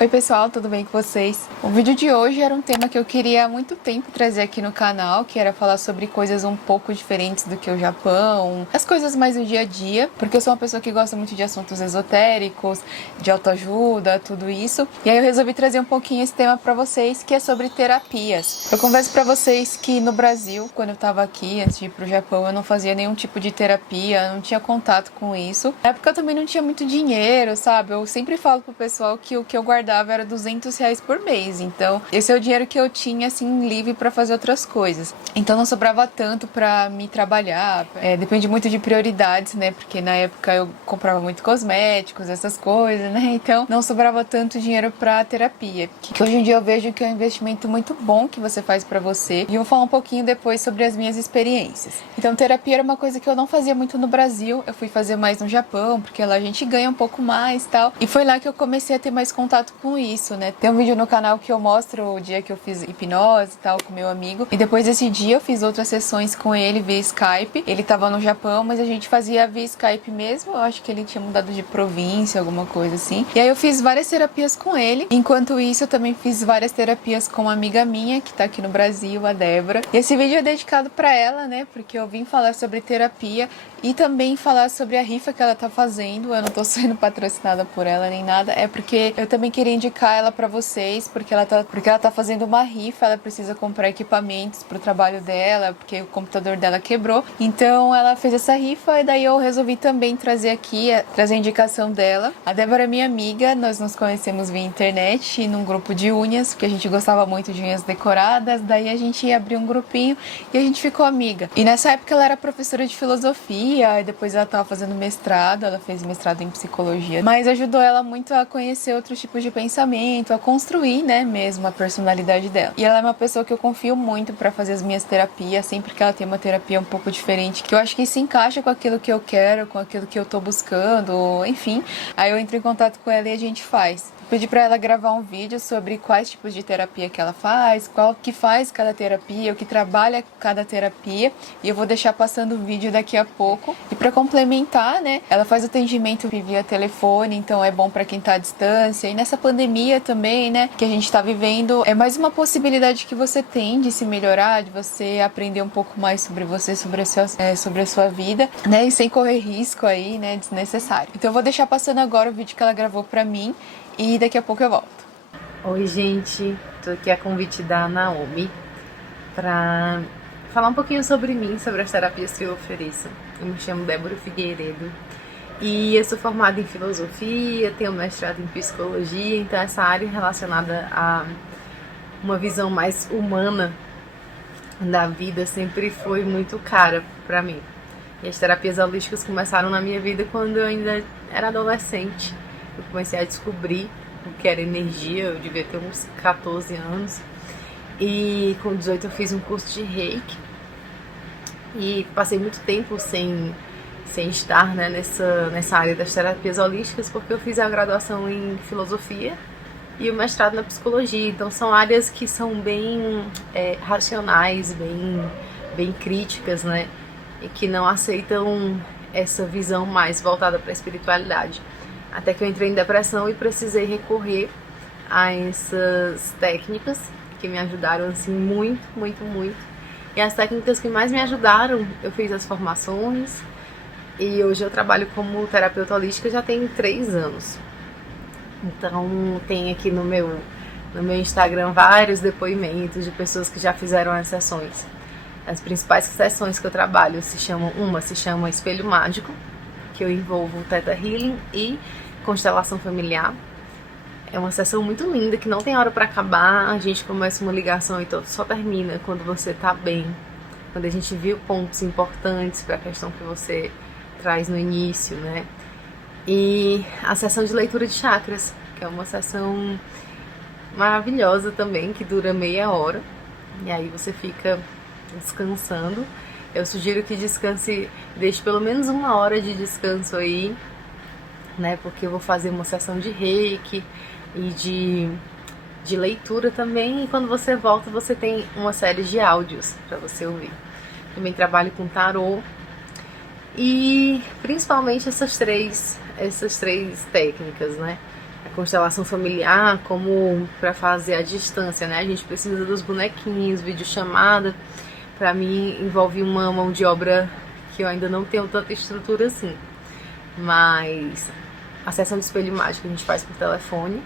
Oi pessoal, tudo bem com vocês? O vídeo de hoje era um tema que eu queria há muito tempo trazer aqui no canal, que era falar sobre coisas um pouco diferentes do que o Japão, as coisas mais do dia a dia, porque eu sou uma pessoa que gosta muito de assuntos esotéricos, de autoajuda, tudo isso. E aí eu resolvi trazer um pouquinho esse tema pra vocês, que é sobre terapias. Eu confesso pra vocês que no Brasil, quando eu tava aqui, antes de ir pro Japão, eu não fazia nenhum tipo de terapia, não tinha contato com isso. Na época eu também não tinha muito dinheiro, sabe? Eu sempre falo pro pessoal que o que eu guardava era R$ 200 por mês, então esse é o dinheiro que eu tinha assim livre para fazer outras coisas. Então não sobrava tanto para me trabalhar. Depende muito de prioridades, né? Porque na época eu comprava muito cosméticos, essas coisas, né? Então não sobrava tanto dinheiro para terapia. Que hoje em dia eu vejo que é um investimento muito bom que você faz para você. E eu vou falar um pouquinho depois sobre as minhas experiências. Então terapia era uma coisa que eu não fazia muito no Brasil. Eu fui fazer mais no Japão, porque lá a gente ganha um pouco mais, tal. E foi lá que eu comecei a ter mais contato com isso, né? Tem um vídeo no canal que eu mostro o dia que eu fiz hipnose e tal com meu amigo. E depois desse dia eu fiz outras sessões com ele via Skype. Ele tava no Japão, mas a gente fazia via Skype mesmo. Eu acho que ele tinha mudado de província, alguma coisa assim. E aí eu fiz várias terapias com ele. Enquanto isso, eu também fiz várias terapias com uma amiga minha que tá aqui no Brasil, a Débora. E esse vídeo é dedicado pra ela, né? Porque eu vim falar sobre terapia e também falar sobre a rifa que ela tá fazendo. Eu não tô sendo patrocinada por ela nem nada. É porque eu também queria indicar ela pra vocês, porque ela tá fazendo uma rifa, ela precisa comprar equipamentos pro trabalho dela, porque o computador dela quebrou. Então ela fez essa rifa e daí eu resolvi também trazer aqui, trazer a indicação dela. A Débora é minha amiga, nós nos conhecemos via internet, num grupo de unhas, porque a gente gostava muito de unhas decoradas, daí a gente abriu um grupinho e a gente ficou amiga. E nessa época ela era professora de filosofia, e depois ela tava fazendo mestrado, ela fez mestrado em psicologia, mas ajudou ela muito a conhecer outros tipos de pensamento, a construir, né, mesmo a personalidade dela. E ela é uma pessoa que eu confio muito pra fazer as minhas terapias, sempre que ela tem uma terapia um pouco diferente, que eu acho que se encaixa com aquilo que eu quero, com aquilo que eu tô buscando, enfim. Aí eu entro em contato com ela e a gente faz. Pedi pra ela gravar um vídeo sobre quais tipos de terapia que ela faz, qual que faz cada terapia, o que trabalha cada terapia, e eu vou deixar passando o vídeo daqui a pouco. E pra complementar, né, ela faz atendimento via telefone, então é bom pra quem tá à distância. E nessa pandemia também, né, que a gente tá vivendo, é mais uma possibilidade que você tem de se melhorar, de você aprender um pouco mais sobre você, sobre a sua vida, né, e sem correr risco aí, né, desnecessário. Então eu vou deixar passando agora o vídeo que ela gravou pra mim, e daqui a pouco eu volto. Oi gente, tô aqui a convite da Naomi pra falar um pouquinho sobre mim, sobre as terapias que eu ofereço. Eu me chamo Débora Figueiredo e eu sou formada em filosofia, tenho mestrado em psicologia, então essa área relacionada a uma visão mais humana da vida sempre foi muito cara pra mim. E as terapias holísticas começaram na minha vida quando eu ainda era adolescente. Eu comecei a descobrir o que era energia, eu devia ter uns 14 anos. E com 18 eu fiz um curso de Reiki. E passei muito tempo sem estar, né, nessa área das terapias holísticas, porque eu fiz a graduação em filosofia e o mestrado na psicologia. Então são áreas que são bem racionais, bem críticas, né? E que não aceitam essa visão mais voltada para a espiritualidade. Até que eu entrei em depressão e precisei recorrer a essas técnicas que me ajudaram assim muito. E as técnicas que mais me ajudaram, eu fiz as formações e hoje eu trabalho como terapeuta holística já tem 3 anos. Então tem aqui no meu Instagram vários depoimentos de pessoas que já fizeram as sessões. As principais sessões que eu trabalho se chama Espelho Mágico, que eu envolvo Theta Healing e constelação familiar. É uma sessão muito linda, que não tem hora pra acabar. A gente começa uma ligação e só termina quando você tá bem. Quando a gente viu pontos importantes pra questão que você traz no início, né? E a sessão de leitura de chakras, que é uma sessão maravilhosa também, que dura meia hora. E aí você fica descansando. Eu sugiro que descanse, deixe pelo menos 1 hora de descanso aí, né? Porque eu vou fazer uma sessão de reiki e de leitura também. E quando você volta, você tem uma série de áudios para você ouvir. Também trabalho com tarô e principalmente essas três técnicas, né? constelação familiar, como para fazer à distância, né? A gente precisa dos bonequinhos, videochamada. Para mim envolve uma mão de obra que eu ainda não tenho tanta estrutura assim. Mas a sessão de espelho mágico a gente faz por telefone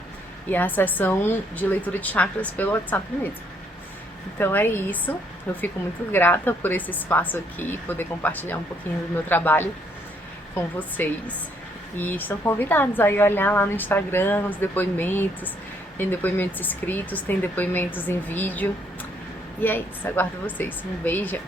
e a sessão de leitura de chakras pelo WhatsApp mesmo. Então é isso, eu fico muito grata por esse espaço aqui, poder compartilhar um pouquinho do meu trabalho com vocês. E estão convidados a ir olhar lá no Instagram os depoimentos, tem depoimentos escritos, tem depoimentos em vídeo. E é isso, aguardo vocês. Um beijo!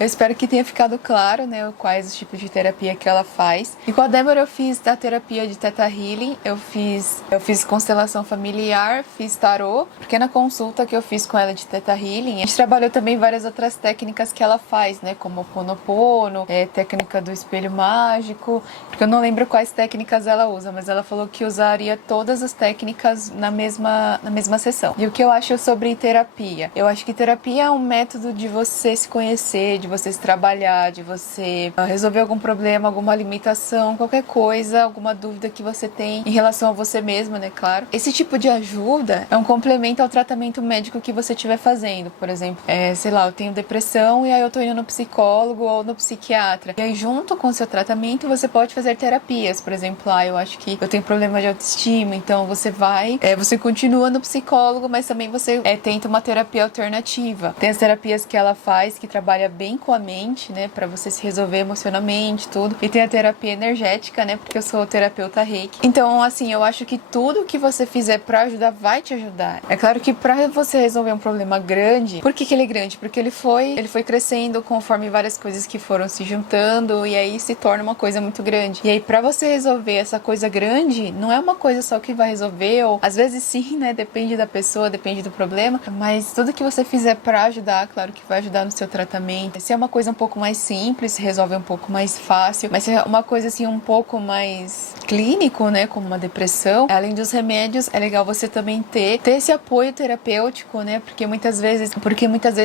Eu espero que tenha ficado claro, né, quais os tipos de terapia que ela faz. E com a Débora eu fiz da terapia de Theta Healing, eu fiz constelação familiar, fiz tarô, porque na consulta que eu fiz com ela de Theta Healing, a gente trabalhou também várias outras técnicas que ela faz, né, como o Ponopono, técnica do espelho mágico, porque eu não lembro quais técnicas ela usa, mas ela falou que usaria todas as técnicas na mesma sessão. E o que eu acho sobre terapia? Eu acho que terapia é um método de você se conhecer, de você se trabalhar, de você resolver algum problema, alguma limitação, qualquer coisa, alguma dúvida que você tem em relação a você mesma, né, claro. Esse tipo de ajuda é um complemento ao tratamento médico que você estiver fazendo. Por exemplo, sei lá, eu tenho depressão e aí eu tô indo no psicólogo ou no psiquiatra. E aí junto com o seu tratamento você pode fazer terapias. Por exemplo, eu acho que eu tenho problema de autoestima, então você vai, você continua no psicólogo, mas também você tenta uma terapia alternativa. Tem as terapias que ela faz, que trabalha bem com a mente, né, pra você se resolver emocionalmente, tudo. E tem a terapia energética, né, porque eu sou terapeuta Reiki. Então, assim, eu acho que tudo que você fizer pra ajudar vai te ajudar. É claro que pra você resolver um problema grande, por que ele é grande? Porque ele foi crescendo conforme várias coisas que foram se juntando e aí se torna uma coisa muito grande. E aí, pra você resolver essa coisa grande, não é uma coisa só que vai resolver, ou às vezes sim, né, depende da pessoa, depende do problema, mas tudo que você fizer pra ajudar, claro que vai ajudar no seu tratamento. Se é uma coisa um pouco mais simples, se resolve um pouco mais fácil, mas se é uma coisa assim um pouco mais clínico, né, como uma depressão, além dos remédios, é legal você também ter esse apoio terapêutico, né, porque muitas vezes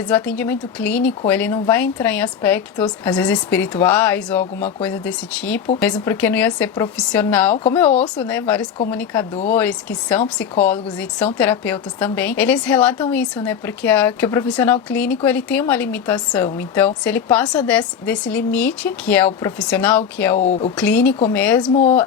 o atendimento clínico, ele não vai entrar em aspectos, às vezes espirituais ou alguma coisa desse tipo, mesmo porque não ia ser profissional. Como eu ouço, né, vários comunicadores que são psicólogos e são terapeutas também, eles relatam isso, né, porque que o profissional clínico, ele tem uma limitação. Então, se ele passa desse limite, que é o profissional, que é o clínico mesmo,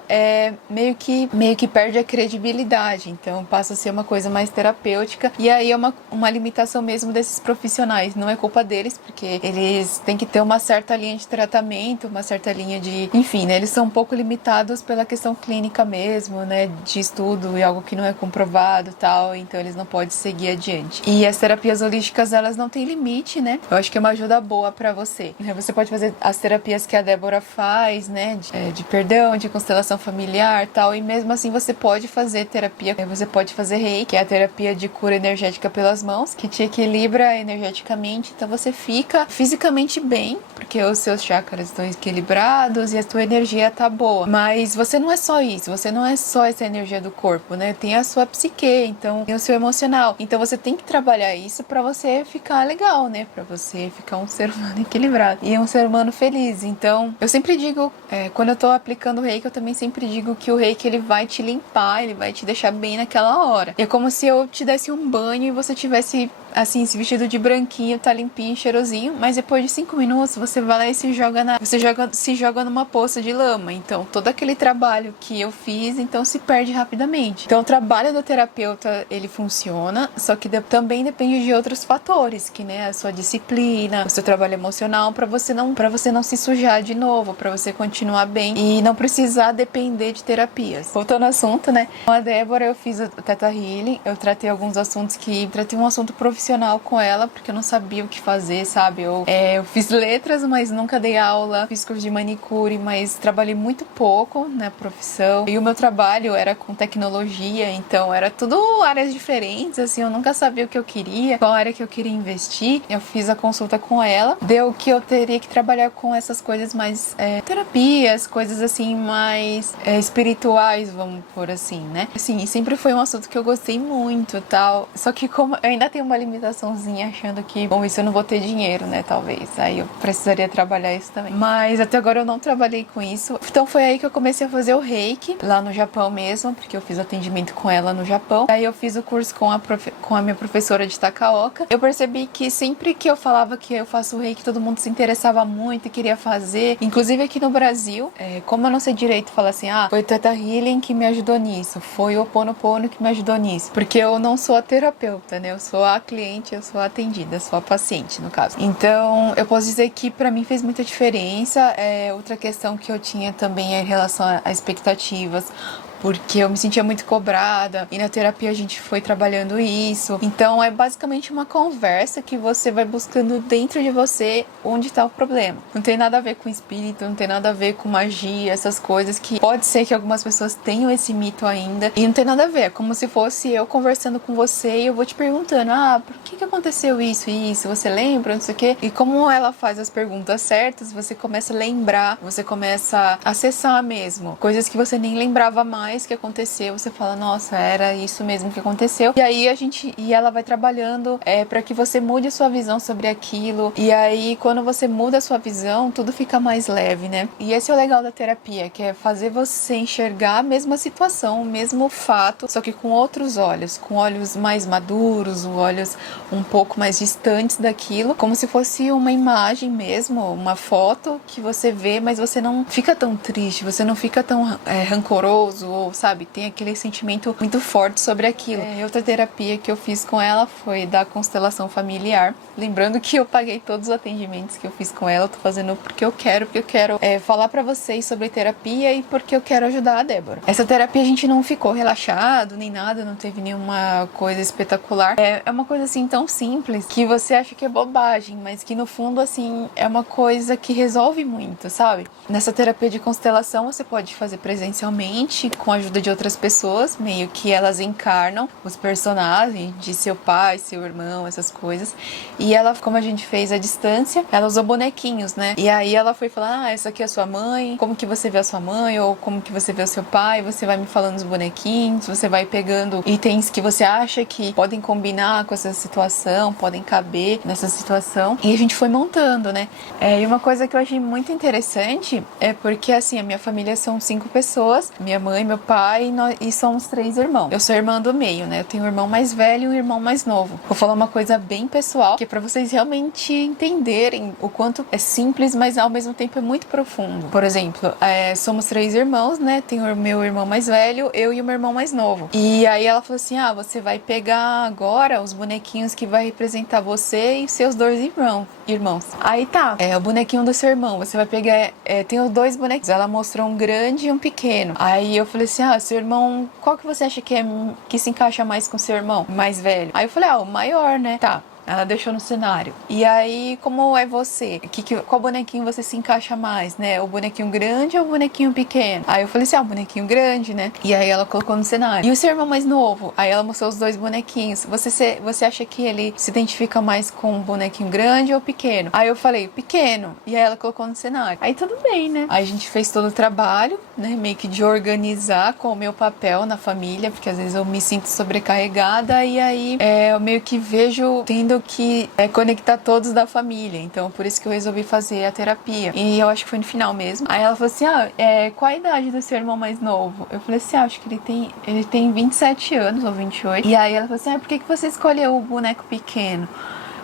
meio que perde a credibilidade. Então, passa a ser uma coisa mais terapêutica. E aí é uma limitação mesmo desses profissionais. Não é culpa deles, porque eles têm que ter uma certa linha de tratamento, uma certa linha de... Enfim, né? Eles são um pouco limitados pela questão clínica mesmo, né? De estudo e algo que não é comprovado e tal. Então, eles não podem seguir adiante. E as terapias holísticas, elas não têm limite, né? Eu acho que é uma ajuda boa pra você. Você pode fazer as terapias que a Débora faz, né? De perdão, de constelação familiar e tal. E mesmo assim você pode fazer terapia. Você pode fazer Reiki, que é a terapia de cura energética pelas mãos, que te equilibra energeticamente. Então você fica fisicamente bem, porque os seus chakras estão equilibrados e a tua energia tá boa. Mas você não é só isso. Você não é só essa energia do corpo, né? Tem a sua psique, então tem o seu emocional. Então você tem que trabalhar isso pra você ficar legal, né? Pra você ficar um ser humano equilibrado e um ser humano feliz. Então, eu sempre digo, quando eu tô aplicando o Reiki, eu também sempre digo que o Reiki, ele vai te limpar, ele vai te deixar bem naquela hora. E é como se eu te desse um banho e você tivesse, assim, esse vestido de branquinho, tá limpinho, cheirosinho, mas depois de 5 minutos, você vai lá e se joga numa poça de lama. Então, todo aquele trabalho que eu fiz, então, se perde rapidamente. Então, o trabalho do terapeuta, ele funciona, só que também depende de outros fatores, que, né, a sua disciplina, o seu trabalho emocional, pra você não se sujar de novo, pra você continuar bem e não precisar depender de terapias. Voltando ao assunto, né? Com a Débora, eu fiz o Theta Healing, eu tratei alguns assuntos tratei um assunto profissional com ela, porque eu não sabia o que fazer, sabe? Eu fiz letras, mas nunca dei aula, fiz curso de manicure, mas trabalhei muito pouco na profissão. E o meu trabalho era com tecnologia, então era tudo áreas diferentes, assim, eu nunca sabia o que eu queria, qual área que eu queria investir. Eu fiz a consulta com ela deu que eu teria que trabalhar com essas coisas mais terapias, coisas assim mais espirituais, vamos por assim, né? Assim, sempre foi um assunto que eu gostei muito, tal. Só que como eu ainda tenho uma limitaçãozinha achando que, bom, isso eu não vou ter dinheiro, né, talvez. Aí eu precisaria trabalhar isso também. Mas até agora eu não trabalhei com isso. Então foi aí que eu comecei a fazer o reiki, lá no Japão mesmo, porque eu fiz atendimento com ela no Japão. Aí eu fiz o curso com a minha professora de Takaoka. Eu percebi que sempre que eu falava que eu faço o reiki, todo mundo se interessava muito e queria fazer. Inclusive aqui no Brasil, como eu não sei direito falar assim, foi o Theta Healing que me ajudou nisso, foi o Ho'oponopono que me ajudou nisso. Porque eu não sou a terapeuta, né? Eu sou a cliente, eu sou a atendida, eu sou a paciente, no caso. Então, eu posso dizer que pra mim fez muita diferença. Outra questão que eu tinha também é em relação a expectativas, porque eu me sentia muito cobrada e na terapia a gente foi trabalhando isso. Então é basicamente uma conversa que você vai buscando dentro de você onde está o problema. Não tem nada a ver com espírito, não tem nada a ver com magia, essas coisas que pode ser que algumas pessoas tenham esse mito ainda e não tem nada a ver. É como se fosse eu conversando com você e eu vou te perguntando, por que aconteceu isso e isso? Você lembra? Não sei o quê. E como ela faz as perguntas certas, você começa a lembrar, você começa a acessar mesmo coisas que você nem lembrava mais que aconteceu, você fala, nossa, era isso mesmo que aconteceu. E aí ela vai trabalhando para que você mude a sua visão sobre aquilo. E aí, quando você muda a sua visão, tudo fica mais leve, né? E esse é o legal da terapia, que é fazer você enxergar a mesma situação, o mesmo fato, só que com outros olhos, com olhos mais maduros, olhos um pouco mais distantes daquilo, como se fosse uma imagem mesmo, uma foto que você vê, mas você não fica tão triste, você não fica tão rancoroso, ou, sabe, tem aquele sentimento muito forte sobre aquilo. Outra terapia que eu fiz com ela foi da constelação familiar. Lembrando que eu paguei todos os atendimentos que eu fiz com ela, eu tô fazendo porque eu quero falar pra vocês sobre terapia e porque eu quero ajudar a Débora. Essa terapia a gente não ficou relaxado nem nada, não teve nenhuma coisa espetacular. É uma coisa assim tão simples que você acha que é bobagem, mas que no fundo assim é uma coisa que resolve muito, sabe? Nessa terapia de constelação você pode fazer presencialmente com a ajuda de outras pessoas, meio que elas encarnam os personagens de seu pai, seu irmão, essas coisas. E ela, como a gente fez à distância, ela usou bonequinhos, né? E aí ela foi falar, essa aqui é a sua mãe, como que você vê a sua mãe, ou como que você vê o seu pai, você vai me falando os bonequinhos, você vai pegando itens que você acha que podem combinar com essa situação, podem caber nessa situação. E a gente foi montando, né? E uma coisa que eu achei muito interessante é porque, assim, a minha família são 5 pessoas, minha mãe, meu pai e somos 3 irmãos. Eu sou irmã do meio, né? Eu tenho um irmão mais velho e um irmão mais novo. Vou falar uma coisa bem pessoal, que é pra vocês realmente entenderem o quanto é simples, mas ao mesmo tempo é muito profundo. Por exemplo, somos 3 irmãos, né? Tenho o meu irmão mais velho, eu e o meu irmão mais novo. E aí ela falou assim, você vai pegar agora os bonequinhos que vai representar você e seus 2 irmãos. Aí tá, o bonequinho do seu irmão, você vai pegar, tem os 2 bonequinhos. Ela mostrou um grande e um pequeno. Aí eu falei assim, seu irmão, qual que você acha que se encaixa mais com seu irmão mais velho? Aí eu falei, o maior, né? Tá. Ela deixou no cenário. E aí, como é você? Qual bonequinho você se encaixa mais, né? O bonequinho grande ou o bonequinho pequeno? Aí eu falei assim, o bonequinho grande, né? E aí ela colocou no cenário. E o seu irmão mais novo? Aí ela mostrou os 2 bonequinhos. Você acha que ele se identifica mais com o bonequinho grande ou pequeno? Aí eu falei, pequeno. E aí ela colocou no cenário. Aí tudo bem, né? Aí a gente fez todo o trabalho, né? Meio que de organizar com o meu papel na família, porque às vezes eu me sinto sobrecarregada e aí eu meio que vejo tendo que conectar todos da família. Então, por isso que eu resolvi fazer a terapia. E eu acho que foi no final mesmo. Aí ela falou assim, qual a idade do seu irmão mais novo? Eu falei assim, acho que ele tem 27 anos ou 28. E aí ela falou assim, por que você escolheu o boneco pequeno?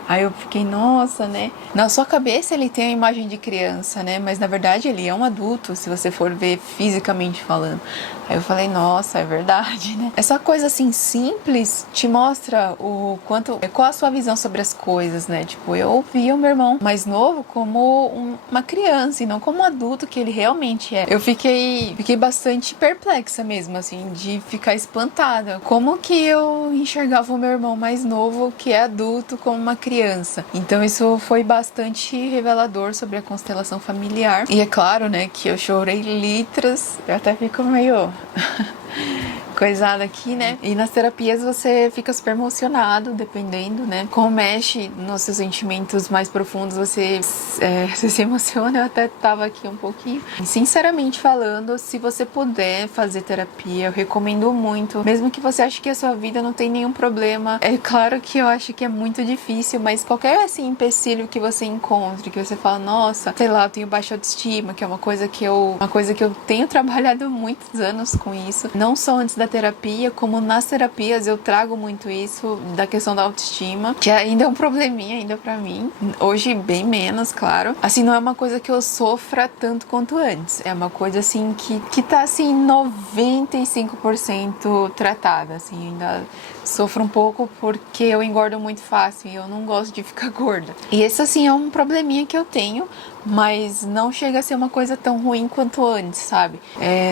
Aí eu fiquei, nossa, né? Na sua cabeça ele tem a imagem de criança, né? Mas na verdade ele é um adulto, se você for ver fisicamente falando. Aí eu falei, nossa, é verdade, né? Essa coisa assim simples te mostra qual a sua visão sobre as coisas, né? Tipo, eu via o meu irmão mais novo como uma criança e não como um adulto que ele realmente é. Eu fiquei bastante perplexa mesmo, assim, de ficar espantada. Como que eu enxergava o meu irmão mais novo, que é adulto, como uma criança? Então isso foi bastante revelador sobre a constelação familiar. E é claro, né, que eu chorei litros. Eu até fico meio coisada aqui, né? E nas terapias você fica super emocionado, dependendo, né? Como mexe nos seus sentimentos mais profundos, você se emociona. Eu até tava aqui um pouquinho. Sinceramente falando, se você puder fazer terapia, eu recomendo muito. Mesmo que você ache que a sua vida não tem nenhum problema. É claro que eu acho que é muito difícil, mas qualquer assim empecilho que você encontre, que você fala, nossa, sei lá, eu tenho baixa autoestima, que é uma coisa que eu tenho trabalhado muitos anos com isso. Não só antes da terapia, como nas terapias eu trago muito isso da questão da autoestima, que ainda é um probleminha ainda pra mim. Hoje bem menos, claro. Assim, não é uma coisa que eu sofra tanto quanto antes. É uma coisa assim que tá assim 95% tratada, assim, ainda sofro um pouco porque eu engordo muito fácil e eu não gosto de ficar gorda. E esse assim é um probleminha que eu tenho, mas não chega a ser uma coisa tão ruim quanto antes, sabe?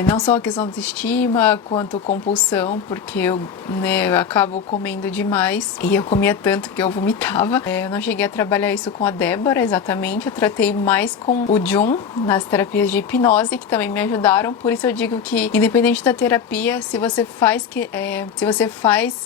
Não só a questão de autoestima, quanto compulsão, porque eu acabo comendo demais e eu comia tanto que eu vomitava. Eu não cheguei a trabalhar isso com a Débora exatamente, eu tratei mais com o Jun nas terapias de hipnose, que também me ajudaram. Por isso eu digo que, independente da terapia, se você faz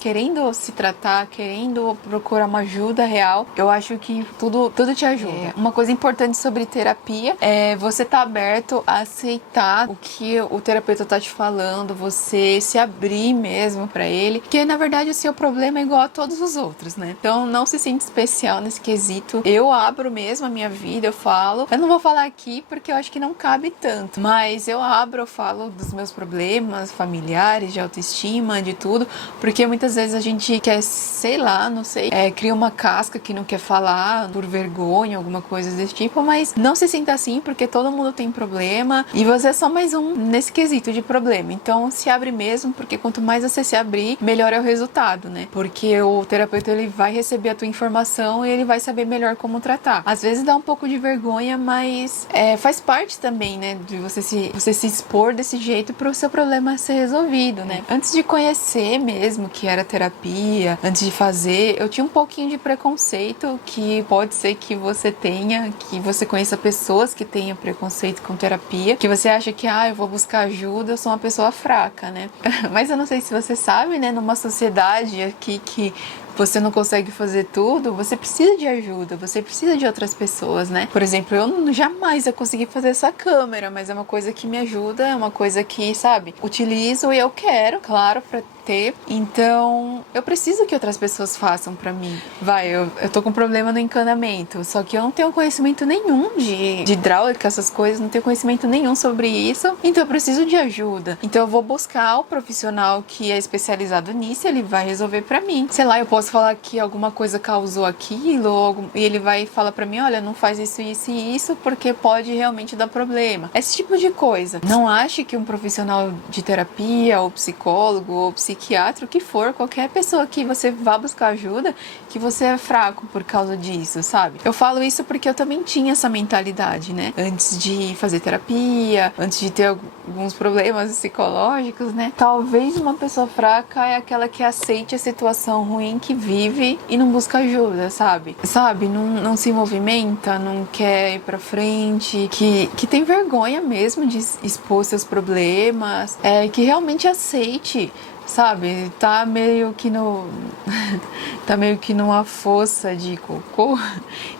querendo se tratar, querendo procurar uma ajuda real, eu acho que tudo te ajuda. Uma coisa importante sobre terapia é você tá aberto a aceitar o que o terapeuta tá te falando, você se abrir mesmo pra ele, porque na verdade o seu problema é igual a todos os outros, né? Então não se sinta especial nesse quesito. Eu abro mesmo a minha vida, eu falo. Eu não vou falar aqui porque eu acho que não cabe tanto, mas eu falo dos meus problemas familiares, de autoestima, de tudo, porque muitas vezes a gente quer, sei lá, não sei, cria uma casca que não quer falar por vergonha, alguma coisa desse tipo, mas não se sinta assim, porque todo mundo tem problema e você é só mais um nesse quesito de problema. Então se abre mesmo, porque quanto mais você se abrir, melhor é o resultado, né? Porque o terapeuta, ele vai receber a tua informação e ele vai saber melhor como tratar. Às vezes dá um pouco de vergonha, mas faz parte também, né, de você se expor desse jeito para o seu problema ser resolvido, né? Antes de conhecer mesmo que era terapia, antes de fazer, eu tinha um pouquinho de preconceito, que pode ser que você tenha, que você conheça pessoas que tenham preconceito com terapia, que você acha que, eu vou buscar ajuda, eu sou uma pessoa fraca, né? Mas eu não sei se você sabe, né, numa sociedade aqui que você não consegue fazer tudo, você precisa de ajuda, você precisa de outras pessoas, né? Por exemplo, eu jamais ia conseguir fazer essa câmera, mas é uma coisa que me ajuda, é uma coisa que, sabe, utilizo e eu quero, claro, pra ter. Então, eu preciso que outras pessoas façam pra mim. Eu tô com problema no encanamento, só que eu não tenho conhecimento nenhum de hidráulica, essas coisas, não tenho conhecimento nenhum sobre isso, então eu preciso de ajuda. Então eu vou buscar o profissional que é especializado nisso, ele vai resolver pra mim. Sei lá, eu posso falar que alguma coisa causou aquilo, e ele vai falar pra mim, olha, não faz isso, isso e isso, porque pode realmente dar problema. Esse tipo de coisa. Não ache que um profissional de terapia, ou psicólogo, ou psiquiatra, o que for, qualquer pessoa que você vá buscar ajuda, que você é fraco por causa disso, sabe? Eu falo isso porque eu também tinha essa mentalidade, né? Antes de fazer terapia, antes de ter alguns problemas psicológicos, né? Talvez uma pessoa fraca é aquela que aceite a situação ruim que vive e não busca ajuda, sabe? Não se movimenta, não quer ir pra frente, que tem vergonha mesmo de expor seus problemas, que realmente aceite, sabe? Tá meio que numa fossa de cocô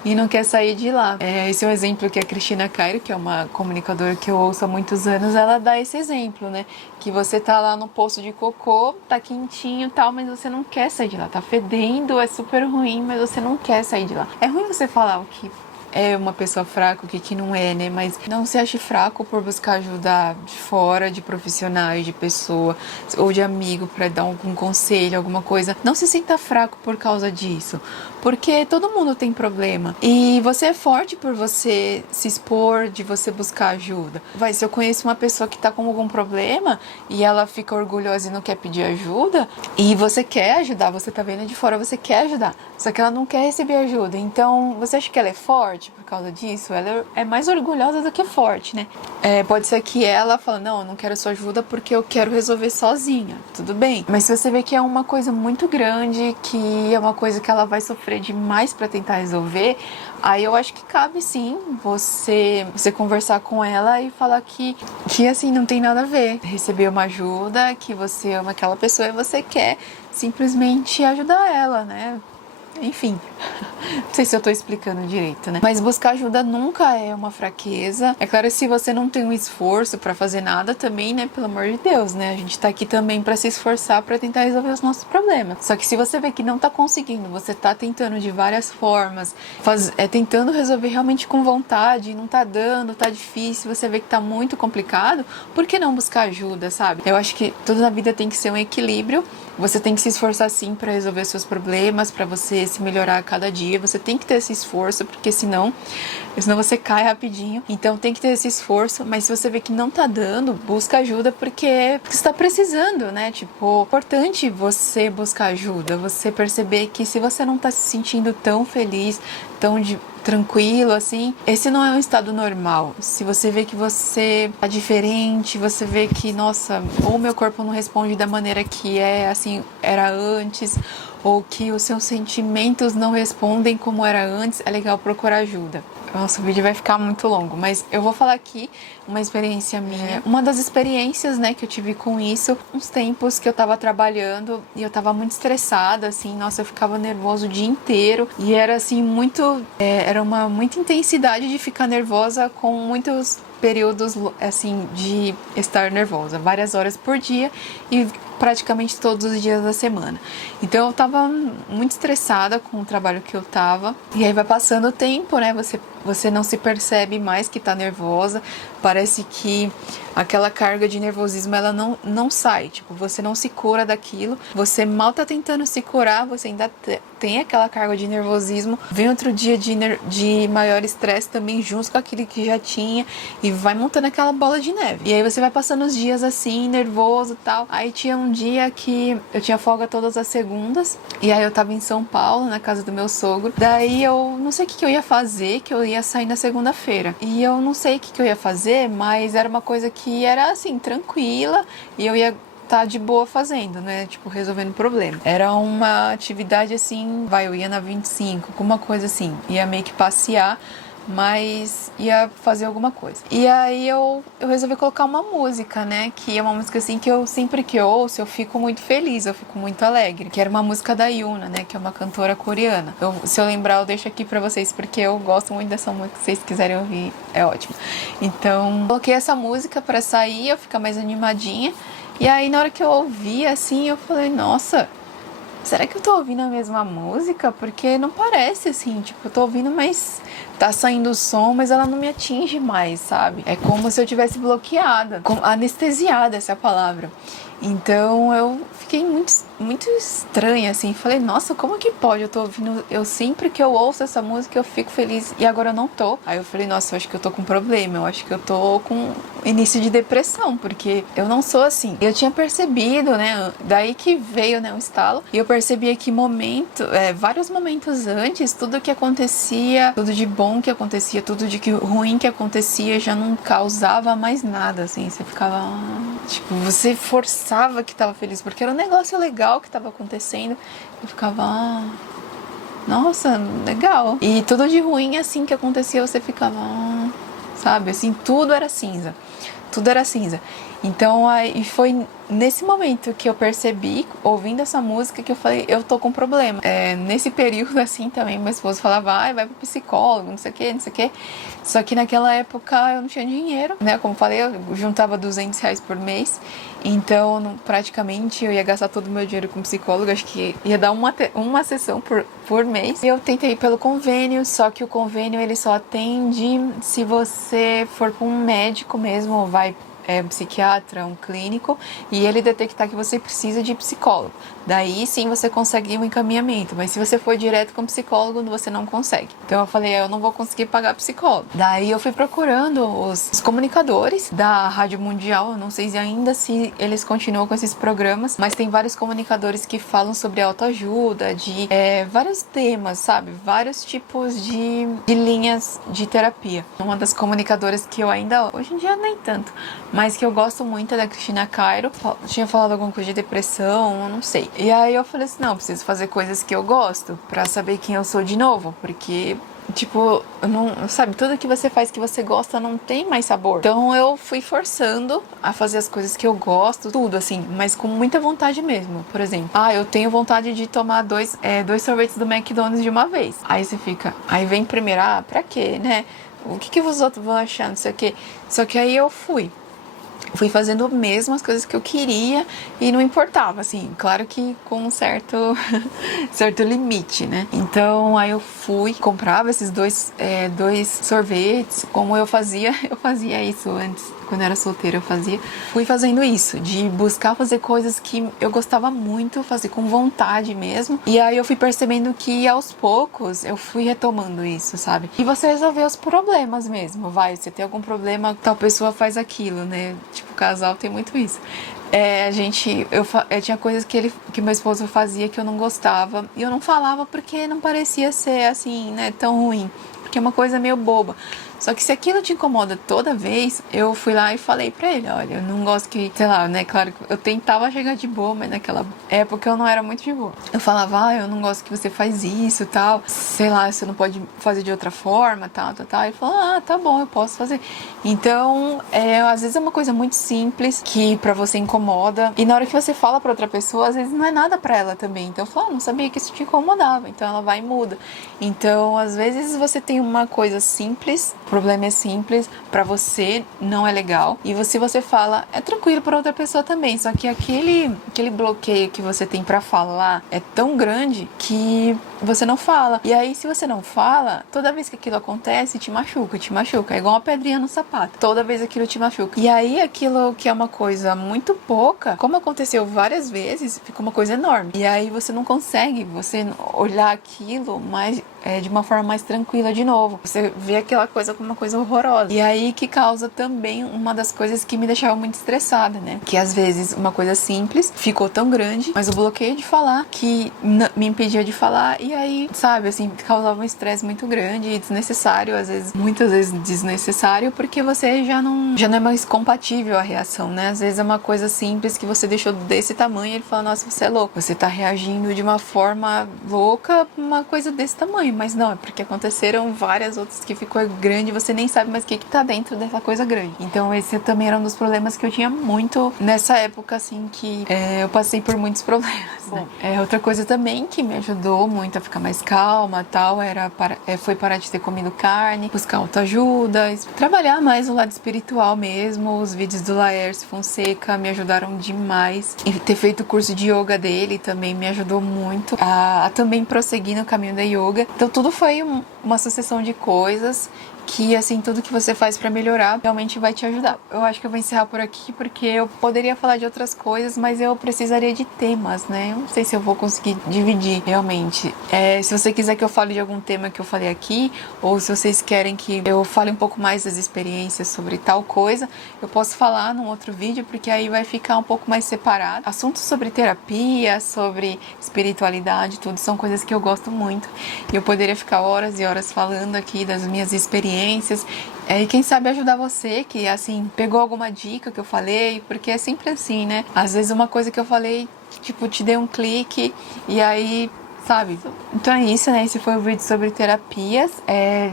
e não quer sair de lá. Esse é um exemplo que a Cristina Cairo, que é uma comunicadora que eu ouço há muitos anos, ela dá esse exemplo, né? Que você tá lá no poço de cocô, tá quentinho e tal, mas você não quer sair de lá. Tá fedendo, é super ruim, mas você não quer sair de lá. É ruim você falar o que é uma pessoa fraca, o que não é, né? Mas não se ache fraco por buscar ajuda de fora, de profissionais, de pessoa ou de amigo para dar algum conselho, alguma coisa. Não se sinta fraco por causa disso, porque todo mundo tem problema. E você é forte por você se expor, de você buscar ajuda. Se eu conheço uma pessoa que tá com algum problema e ela fica orgulhosa e não quer pedir ajuda, e você quer ajudar, você tá vendo de fora, você quer ajudar, só que ela não quer receber ajuda. Então, você acha que ela é forte? forte por causa disso, ela é mais orgulhosa do que forte, né? Pode ser que ela fala, não, eu não quero sua ajuda porque eu quero resolver sozinha, tudo bem. Mas se você vê que é uma coisa muito grande, que é uma coisa que ela vai sofrer demais pra tentar resolver, aí eu acho que cabe sim você conversar com ela e falar que assim, não tem nada a ver. Receber uma ajuda, que você ama aquela pessoa e você quer simplesmente ajudar ela, né? Enfim, não sei se eu tô explicando direito, né? Mas buscar ajuda nunca é uma fraqueza. É claro, se você não tem um esforço pra fazer nada também, né? Pelo amor de Deus, né? A gente tá aqui também pra se esforçar pra tentar resolver os nossos problemas. Só que se você vê que não tá conseguindo, você tá tentando de várias formas, tentando resolver realmente com vontade, não tá dando, tá difícil, você vê que tá muito complicado, por que não buscar ajuda, sabe? Eu acho que tudo na vida tem que ser um equilíbrio. Você tem que se esforçar sim pra resolver seus problemas, pra você se melhorar a cada dia. Você tem que ter esse esforço, porque senão você cai rapidinho. Então tem que ter esse esforço, mas se você vê que não tá dando, busca ajuda porque você tá precisando, né? Tipo, é importante você buscar ajuda, você perceber que se você não tá se sentindo tão feliz, tranquilo, assim, esse não é um estado normal. Se você vê que você tá diferente, você vê que, nossa, ou meu corpo não responde da maneira que assim, era antes, ou que os seus sentimentos não respondem como era antes, é legal procurar ajuda. Nossa, o vídeo vai ficar muito longo, mas eu vou falar aqui uma experiência minha. Uma das experiências, né, que eu tive com isso, uns tempos que eu tava trabalhando e eu tava muito estressada, assim, nossa, eu ficava nervosa o dia inteiro e era, assim, era muita intensidade de ficar nervosa com muitos períodos, assim, de estar nervosa, várias horas por dia e praticamente todos os dias da semana. Então eu tava muito estressada com o trabalho que eu tava. E aí vai passando o tempo, né? Você não se percebe mais que tá nervosa. Parece que aquela carga de nervosismo, ela não sai. Tipo, você não se cura daquilo. Você mal tá tentando se curar, você ainda tem aquela carga de nervosismo. Vem outro dia de maior estresse também, junto com aquele que já tinha. E vai montando aquela bola de neve. E aí você vai passando os dias assim, nervoso e tal. Aí tinha um dia que eu tinha folga todas as segundas. E aí eu tava em São Paulo, na casa do meu sogro. Daí eu não sei o que eu ia fazer, que eu ia sair na segunda-feira. E eu não sei o que eu ia fazer, mas era uma coisa que era assim, tranquila. E eu ia tá de boa fazendo, né? Tipo, resolvendo problema. Era uma atividade assim, eu ia na 25, alguma coisa assim. Ia meio que passear, mas ia fazer alguma coisa. E aí eu resolvi colocar uma música, né? Que é uma música assim que eu sempre que eu ouço, eu fico muito feliz, eu fico muito alegre. Que era uma música da Yuna, né? Que é uma cantora coreana. Se eu lembrar, eu deixo aqui pra vocês, porque eu gosto muito dessa música. Se vocês quiserem ouvir, é ótimo. Então, coloquei essa música pra sair, eu ficar mais animadinha. E aí, na hora que eu ouvi, assim, eu falei, nossa, será que eu tô ouvindo a mesma música? Porque não parece, assim, tipo, eu tô ouvindo, mas tá saindo o som, mas ela não me atinge mais, sabe? É como se eu tivesse bloqueada, anestesiada, essa é a palavra. Então, eu fiquei muito estranha, assim, falei, nossa, como que pode? Eu tô ouvindo, eu sempre que eu ouço essa música, eu fico feliz, e agora eu não tô. Aí eu falei, nossa, eu acho que eu tô com problema, eu acho que eu tô com início de depressão, porque eu não sou assim. Eu tinha percebido, né, daí que veio, né, um estalo, e eu percebia que vários momentos antes, tudo que acontecia, tudo de bom que acontecia, tudo de ruim que acontecia, já não causava mais nada, assim, você ficava, tipo, você forçava que tava feliz, porque era um negócio legal que tava acontecendo, eu ficava, nossa, legal. E tudo de ruim, assim, que acontecia, você ficava, sabe, assim, tudo era cinza. Tudo era cinza. Então, aí foi nesse momento que eu percebi, ouvindo essa música, que eu falei, eu tô com problema. Nesse período, assim, também, meu esposo falava, vai pro psicólogo, não sei o que, não sei o que. Só que naquela época eu não tinha dinheiro, né? Como falei, eu juntava R$ 200 por mês. Então, praticamente, eu ia gastar todo o meu dinheiro com psicólogo. Acho que ia dar uma sessão por mês. Eu tentei ir pelo convênio, só que o convênio, ele só atende se você for pra um médico mesmo, ou vai é um psiquiatra, um clínico, e ele detectar que você precisa de psicólogo. Daí sim você consegue um encaminhamento, mas se você for direto com psicólogo, você não consegue. Então eu falei, eu não vou conseguir pagar psicólogo. Daí eu fui procurando os comunicadores da Rádio Mundial, eu não sei se eles continuam com esses programas, mas tem vários comunicadores que falam sobre autoajuda, de vários temas, sabe? Vários tipos de linhas de terapia. Uma das comunicadoras que eu ainda, hoje em dia nem tanto, mas que eu gosto muito é da Cristina Cairo. Tinha falado alguma coisa de depressão, eu não sei. E aí eu falei assim, não, eu preciso fazer coisas que eu gosto pra saber quem eu sou de novo, porque tipo, não, sabe, tudo que você faz que você gosta não tem mais sabor. Então eu fui forçando a fazer as coisas que eu gosto, tudo assim, mas com muita vontade mesmo. Por exemplo, eu tenho vontade de tomar dois sorvetes do McDonald's de uma vez. Aí você fica, aí vem primeiro, pra quê, né? O que os outros vão achar, não sei o quê. Só que aí eu fui fazendo mesmo as coisas que eu queria e não importava, assim, claro que com um certo limite, né? Então aí eu comprava esses dois sorvetes, como eu fazia isso antes, quando eu era solteira fui fazendo isso, de buscar fazer coisas que eu gostava muito, fazer com vontade mesmo, e aí eu fui percebendo que aos poucos eu fui retomando isso, sabe? E você resolver os problemas mesmo, você tem algum problema, tal pessoa faz aquilo, né? Tipo, o casal tem muito isso. Eu tinha coisas que meu esposo fazia que eu não gostava, e eu não falava porque não parecia ser assim, né, tão ruim, porque é uma coisa meio boba. Só que se aquilo te incomoda toda vez, eu fui lá e falei pra ele, olha, eu não gosto que, sei lá, né, claro que eu tentava chegar de boa, mas naquela época eu não era muito de boa. Eu falava, eu não gosto que você faz isso, tal, sei lá, você não pode fazer de outra forma, tal. Ele falou, tá bom, eu posso fazer. Então, às vezes é uma coisa muito simples que pra você incomoda, e na hora que você fala pra outra pessoa, às vezes não é nada pra ela também. Então eu falo, não sabia que isso te incomodava, então ela vai e muda. Então, às vezes você tem uma coisa simples, o problema é simples, pra você não é legal, e se você fala, é tranquilo pra outra pessoa também, só que aquele bloqueio que você tem pra falar é tão grande que você não fala. E aí, se você não fala, toda vez que aquilo acontece, te machuca. É igual uma pedrinha no sapato. Toda vez aquilo te machuca. E aí, aquilo que é uma coisa muito pouca, como aconteceu várias vezes, fica uma coisa enorme. E aí, você não consegue olhar aquilo de uma forma mais tranquila de novo. Você vê aquela coisa como uma coisa horrorosa. E aí que causa também uma das coisas que me deixava muito estressada, né? Que às vezes uma coisa simples ficou tão grande, mas o bloqueio de falar que me impedia de falar, e aí, sabe, assim, causava um estresse muito grande e desnecessário, muitas vezes desnecessário, porque você já não é mais compatível à reação, né? Às vezes é uma coisa simples que você deixou desse tamanho e ele fala, nossa, você é louco, você tá reagindo de uma forma louca pra uma coisa desse tamanho, mas não, é porque aconteceram várias outras que ficou grande e você nem sabe mais o que tá dentro dessa coisa grande. Então esse também era um dos problemas que eu tinha muito nessa época, assim, que eu passei por muitos problemas, né? Outra coisa também que me ajudou muito a ficar mais calma, tal, foi parar de ter comido carne, buscar autoajuda, trabalhar mais o lado espiritual mesmo. Os vídeos do Laércio Fonseca me ajudaram demais, e ter feito o curso de yoga dele também me ajudou muito a também prosseguir no caminho da yoga. Então tudo foi uma sucessão de coisas que, assim, tudo que você faz pra melhorar realmente vai te ajudar. Eu acho que eu vou encerrar por aqui, porque eu poderia falar de outras coisas, mas eu precisaria de temas, né? Eu não sei se eu vou conseguir dividir, realmente. Se você quiser que eu fale de algum tema que eu falei aqui, ou se vocês querem que eu fale um pouco mais das experiências sobre tal coisa, eu posso falar num outro vídeo, porque aí vai ficar um pouco mais separado. Assuntos sobre terapia, sobre espiritualidade, tudo, são coisas que eu gosto muito. E eu poderia ficar horas e horas falando aqui das minhas experiências, e quem sabe ajudar você que, assim, pegou alguma dica que eu falei, porque é sempre assim, né? Às vezes uma coisa que eu falei, tipo, te deu um clique, e aí, sabe? Então é isso, né? Esse foi o vídeo sobre terapias,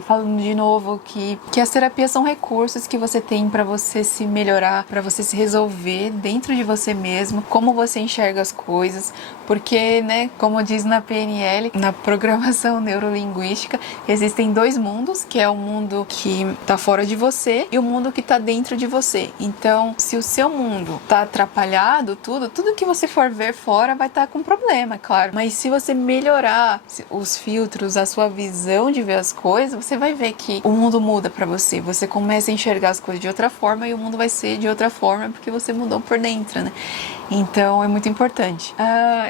falando de novo que as terapias são recursos que você tem pra você se melhorar, pra você se resolver dentro de você mesmo, como você enxerga as coisas, Porque, né, como diz na PNL, na programação neurolinguística, existem dois mundos, que é o mundo que tá fora de você e o mundo que tá dentro de você. Então, se o seu mundo tá atrapalhado, tudo que você for ver fora vai estar com problema, é claro. Mas se você melhorar os filtros, a sua visão de ver as coisas, você vai ver que o mundo muda pra você. Você começa a enxergar as coisas de outra forma e o mundo vai ser de outra forma porque você mudou por dentro, né? Então é muito importante.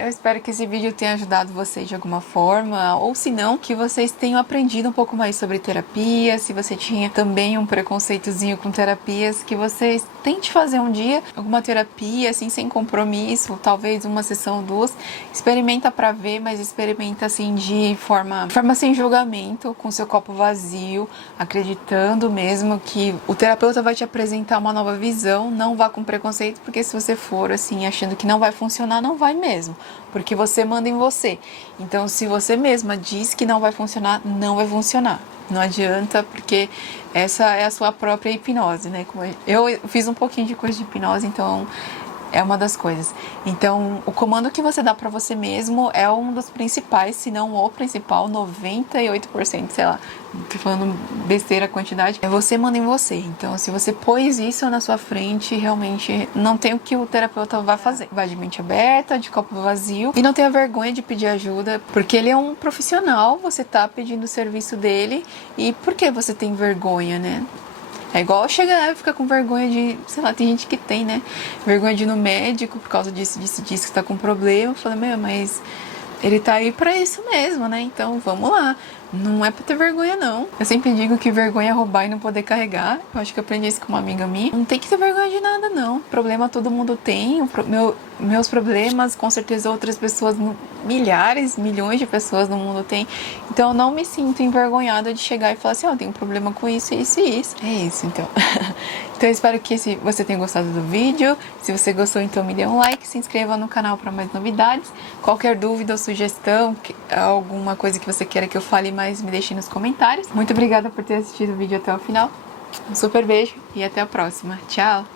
Eu espero que esse vídeo tenha ajudado vocês de alguma forma, ou se não, que vocês tenham aprendido um pouco mais sobre terapia. Se você tinha também um preconceitozinho com terapias, que vocês tente fazer um dia alguma terapia, assim, sem compromisso, talvez uma sessão, duas. Experimenta pra ver, mas experimenta assim de forma sem julgamento, com seu copo vazio, acreditando mesmo que o terapeuta vai te apresentar uma nova visão. Não vá com preconceito, porque se você for assim achando que não vai funcionar, não vai mesmo, porque você manda em você. Então, se você mesma diz que não vai funcionar, não vai funcionar. Não adianta, porque essa é a sua própria hipnose, né? Eu fiz um pouquinho de curso de hipnose, então é uma das coisas. Então, o comando que você dá pra você mesmo é um dos principais, se não o principal, 98%, sei lá, tô falando besteira a quantidade, é você manda em você. Então, se você pôs isso na sua frente, realmente não tem o que o terapeuta vai fazer. Vai de mente aberta, de copo vazio, e não tenha vergonha de pedir ajuda, porque ele é um profissional, você tá pedindo o serviço dele, e por que você tem vergonha, né? É igual chegar e ficar com vergonha de, sei lá, tem gente que tem, né? Vergonha de ir no médico por causa disso, que tá com problema. Eu falei, meu, mas ele tá aí pra isso mesmo, né? Então vamos lá. Não é pra ter vergonha, não. Eu sempre digo que vergonha é roubar e não poder carregar. Eu acho que eu aprendi isso com uma amiga minha. Não tem que ter vergonha de nada, não. Problema todo mundo tem. Meus problemas, com certeza outras pessoas, milhares, milhões de pessoas no mundo têm. Então eu não me sinto envergonhada de chegar e falar assim, ó, tenho um problema com isso, isso e isso. É isso, então. Então eu espero que você tenha gostado do vídeo. Se você gostou, então me dê um like, se inscreva no canal para mais novidades. Qualquer dúvida ou sugestão, alguma coisa que você queira que eu fale mais, me deixe nos comentários. Muito obrigada por ter assistido o vídeo até o final. Um super beijo e até a próxima. Tchau!